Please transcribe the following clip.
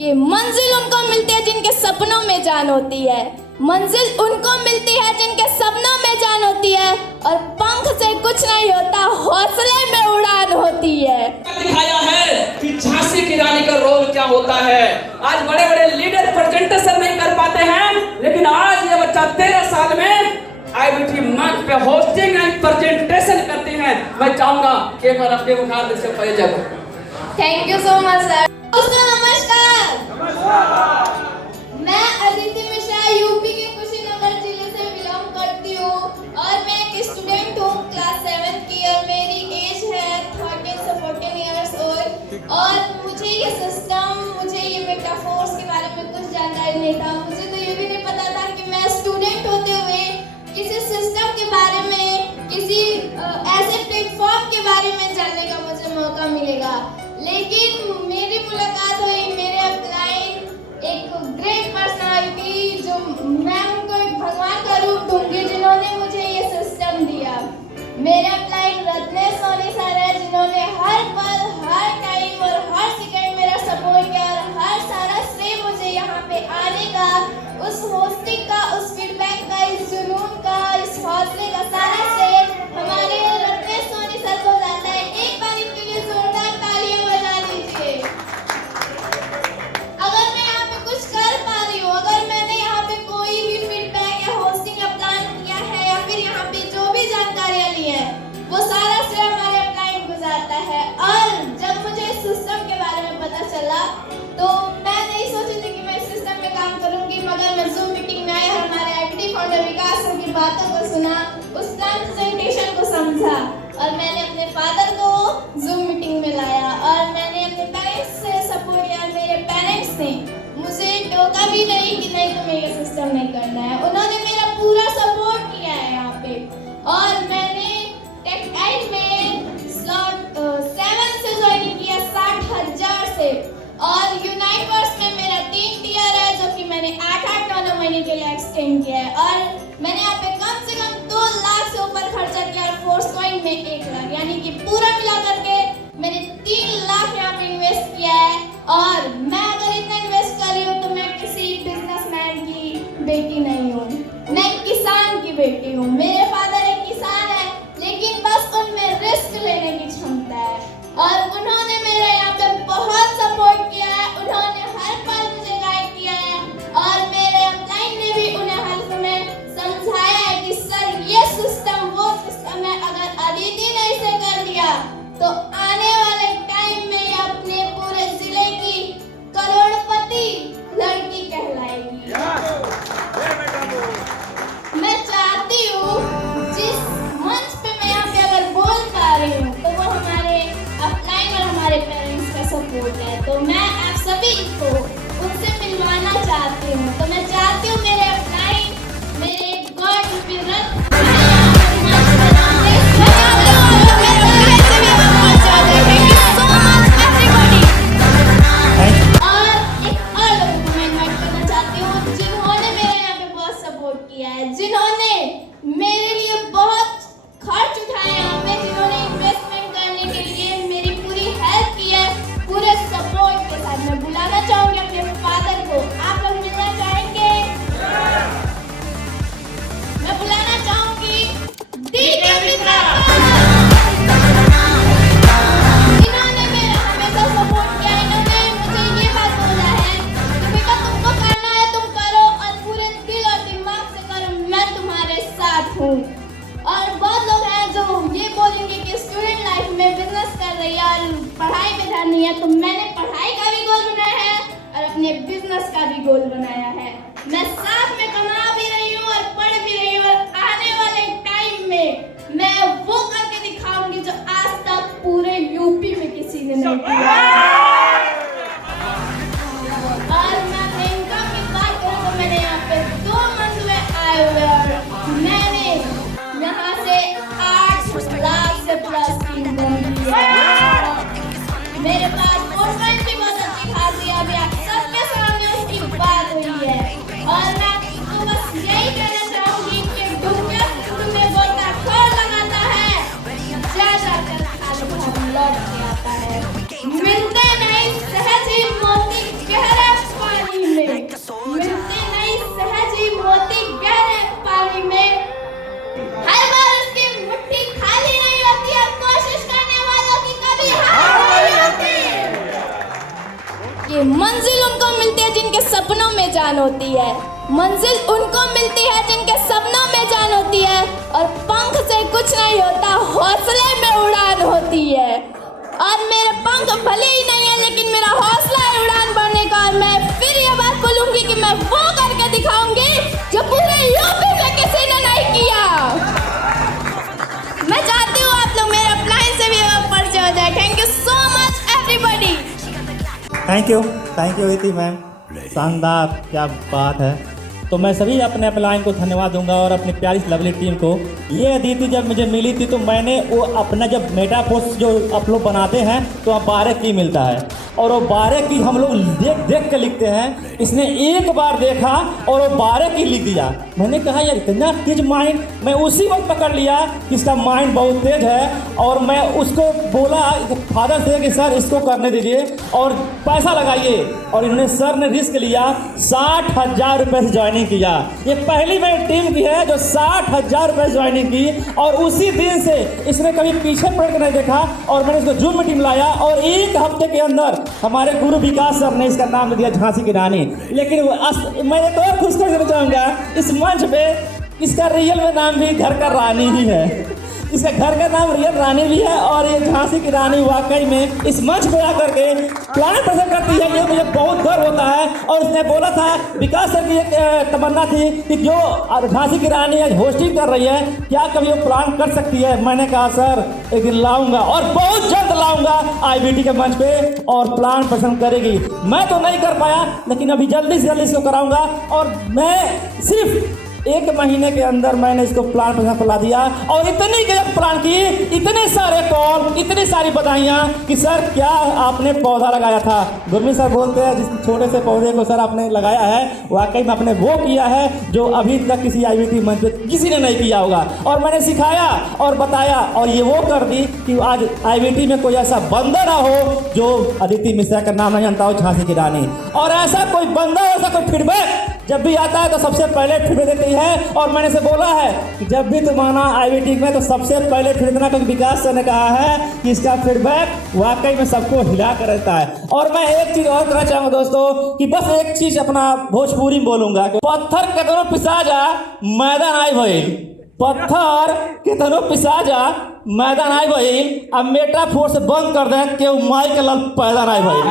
ये मंजिल उनको मिलती है जिनके सपनों में जान होती है, मंजिल उनको मिलती है जिनके सपनों में जान होती है, और पंख से कुछ नहीं होता, हौसले में उड़ान होती है। दिखाया है कि झांसी की रानी का रोल क्या होता है। आज बड़े बड़े लीडर प्रेजेंटेशन नहीं कर पाते हैं, लेकिन आज ये बच्चा 13 साल में IBT मंच पे होस्टिंग एंड प्रेजेंटेशन करते हैं। मैं चाहूंगा कि एक बार अपने मुखार से परिचय दो। Thank you so much sir. दोस्तों नमस्कार। मैं अदिति मिश्रा यूपी के कुशीनगर जिले से बिलोंग करती हूँ और मैं एक स्टूडेंट हूँ क्लास 7 की और मेरी एज है 13 से 14 इयर्स ओल्ड। और मुझे ये सिस्टम, मुझे ये मेटाफोर्स के बारे में कुछ जानकारी नहीं था। मुझे तो ये भी नहीं पता था कि मैं स्टूडेंट होते हुए किसी सिस्टम के बारे में, किसी ऐसे प्लेटफॉर्म के बारे में जानने का मुझे मौका मिलेगा। लेकिन मेरी मुलाकात हुई मेरे अपलाइन एक ग्रेट पर्सनालिटी, जो मैं उनको एक भगवान का रूप दूंगी, जिन्होंने मुझे ये सिस्टम दिया। मेरे अपलाइन रत्नेश सोनी सर है, जिन्होंने हर पल, हर टाइम और हर सेकंड मेरा सपोर्ट किया और हर सारा श्रेय मुझे यहाँ पे आने का, उस होस्टिंग का, उस फीडबैक का, इस जुनून का, इस हौसले का सारा श्रेय हमारे रत्नेश सोनी सर को जाता है। एक बार इनके लिए जोरदार तालियां बजा लीजिए। अगर मैं यहाँ पे कुछ कर पा रही हूँ, अगर मैंने यहाँ पे कोई भी फीडबैक या होस्टिंग का प्लान किया है या फिर यहाँ पे जो भी जानकारियाँ ली है, वो सारा श्रेय हमारे अपलाइन को जाता है। और जब मुझे इस सिस्टम के बारे में पता चला तो मैं नहीं सोची थी कि मैं इस सिस्टम में काम करूंगी, मगर मैं जूम मीटिंग में आई और हमारे IBT फाउंडर विकास सर की बातों को सुना, उस प्लान प्रेजेंटेशन को समझा और मैंने अपने फादर को जूम मीटिंग में लाया और मैंने अपने पेरेंट्स से सपोर्ट लिया। मेरे पेरेंट्स ने मुझे टोका भी नहीं कि नहीं तुम्हें ये सिस्टम नहीं करना है। उन्होंने मेरा पूरा सपोर्ट किया है यहाँ पे। और मैंने टेक8 में स्लॉट 7 से ज्वाइन किया 60,000 से, और यूनाइवर्स में मेरा 3 टियर है जो कि मैंने 8-9 महीने के लिए एक्सटेंड किया है। और मैंने यहाँ पे कम से कम 2 लाख से ऊपर खर्चा किया और फोर्स कॉइन में 1 लाख, यानी कि पूरा मिला करके मैंने 3 लाख यहाँ पे इन्वेस्ट किया है। और मैं अगर इतना इन्वेस्ट कर रही हूँ तो मैं किसी बिजनेसमैन की बेटी नहीं हूँ, मैं एक किसान की बेटी हूँ। मेरे फादर एक किसान है, लेकिन बस उनमें रिस्क लेने की क्षमता है और उन्होंने मेरे यहाँ पे बहुत सपोर्ट किया है। उन्होंने हर पल मुझे गाइड किया है और मेरे अपलाइन ने भी उन्हें हर समय समझाया है कि सर ये सिस्टम वो सिस्टम है, अगर अदिति ने इसे कर दिया तो आने वाले टाइम में ये अपने पूरे जिले की करोड़पति लड़की कहलाएगी। मैं चाहती हूँ जिस मंच पे मैं यहाँ पे अगर बोल पा रही हूँ तो वो हमारे अपलाइन और हमारे पेरेंट्स का सपोर्ट है। तो मैं आप सभी को उनसे मिलवाना चाहती हूँ। तो मैं चाहती हूँ मेरे अपलाइन, मेरे गॉड रूपी रत्न जिन्होंने मेरे लिए बहुत खर्च उठाए यहाँ पे, जिन्होंने इन्वेस्टमेंट करने के लिए मेरी पूरी हेल्प की है, पूरे सपोर्ट के साथ। मैं बुलाना चाहूंगी अपने फादर को। आप लोग मिलना चाहेंगे? मैं बुलाना चाहूंगी दीदी मित्रा, जिन्होंने मेरा हमेशा सपोर्ट किया। इन्होंने मुझे ये बात बोला है कि बेटा तुमको करना है तुम करो और पूरे दिल और दिमाग से करो, मैं तुम्हारे साथ हूँ। और बहुत लोग हैं जो ये बोलेंगे कि स्टूडेंट लाइफ में बिजनेस कर रही है और पढ़ाई पे ध्यान नहीं है, तो मैंने पढ़ाई का भी गोल बनाया है और अपने बिजनेस का भी गोल बनाया है। मैं साथ में कमा भी रही हूँ और पढ़ भी रही हूँ और आने वाले टाइम में मैं वो करके दिखाऊंगी जो आज तक पूरे यूपी में किसी ने नहीं किया। और मैं इनकम की बात करूँ तो मैंने यहाँ पे 2 मंथ में आए हुए और मैंने यहाँ से 8 लाख से प्लस की इनकम की है। मेरे पास पोस्टमेंट भी बहुत अच्छी खासी है, अभी आप सबके सामने उसकी बात हुई है। और मैं मंजिल उनको मिलती है जिनके सपनों में जान होती है, मंजिल उनको मिलती है जिनके सपनों में जान होती है, और पंख से कुछ नहीं होता, हौसले में उड़ान होती है। और मेरे पंख भले ही नहीं है, लेकिन मेरा हौसला है उड़ान भरने का। और मैं फिर ये बात बोलूंगी कि मैं वो करके दिखाऊंगी जो पूरे यूपी में किसी ने नहीं किया। मैं चाहती हूँ आप लोग मेरे अपलाइन से भी परिचय हो जाए। Thank you so much everybody. Thank you Aditi ma'am, शानदार, क्या बात है। तो मैं सभी अपने अपलाइन को धन्यवाद दूंगा और अपनी प्यारी लवली टीम को। ये अदिति जब मुझे मिली थी तो मैंने वो अपना जब मेटा पोस्ट जो आप लोग बनाते हैं तो वहाँ 12 की मिलता है, और वो 12 की हम लोग देख के लिखते हैं। इसने एक बार देखा और वो 12 की लिख दिया। मैंने कहा यार इतना तेज माइंड, मैं उसी वक्त पकड़ लिया कि इसका माइंड बहुत तेज है। और मैं उसको बोला फादर से कि सर इसको करने दीजिए और पैसा लगाइए, और इन्होंने सर ने रिस्क लिया 60,000 रुपये से ज्वाइनिंग किया। ये पहली मेरी टीम की है जो 60,000 रुपये ज्वाइनिंग की, और उसी दिन से इसने कभी पीछे पड़ के नहीं देखा। और मैंने इसको जूम मीटिंग लाया और एक हफ्ते के अंदर हमारे गुरु विकास सर ने इसका नाम दिया झांसी की रानी। लेकिन मैं एक और खुश करना चाहूँगा, इस मंच पे इसका रियल में नाम भी घर का रानी ही है। इसका घर का नाम रियल रानी भी है, और ये झांसी की रानी वाकई में इस मंच पे आकर के प्लान प्रेजेंट करती है, ये मुझे बहुत गर्व होता है। और उसने बोला था, विकास सर की एक तमन्ना थी कि जो झांसी की रानी आज होस्टिंग कर रही है क्या कभी वो प्लान कर सकती है। मैंने कहा सर एक दिन लाऊंगा और बहुत जल्द लाऊंगा IBT के मंच पे, और प्लान पसंद करेगी। मैं तो नहीं कर पाया, लेकिन अभी जल्दी से जल्दी इसको कराऊंगा। और मैं सिर्फ 1 महीने के अंदर मैंने इसको प्लान फैला दिया, और इतनी गजब प्लान की, इतने सारे कॉल, इतनी सारी बधाइयाँ कि सर क्या आपने पौधा लगाया था। गुरमीत सर बोलते हैं जिस छोटे से पौधे को सर आपने लगाया है, वाकई में आपने वो किया है जो अभी तक किसी IBT मंच पे किसी ने नहीं किया होगा। और मैंने सिखाया और बताया, और ये वो कर दी कि आज IBT में कोई ऐसा बंदा ना हो जो अदिति मिश्रा का नाम नहीं जानता हो, झांसी की रानी। और ऐसा कोई बंदा, ऐसा कोई फीडबैक जब भी आता है तो सबसे पहले फीडबैक देती है। और मैंने से बोला है कि जब भी तुम आना IBT में तो सबसे पहले फीडबैक देना, क्योंकि विकास सर ने कहा है कि इसका फीडबैक वाकई में सबको हिला कर रहता है। और मैं एक चीज़ और कहना चाहूँगा दोस्तों, कि बस एक चीज़ अपना भोजपुरी में बोलूँगा कि पत्थर केतनो पिसा जा मैदान आई भइल, पत्थर केतनो पिसा जा मैदान आई भइल, अब मेटा फोर्स बंद कर दें कि माई के लाल पैदा आई भइल।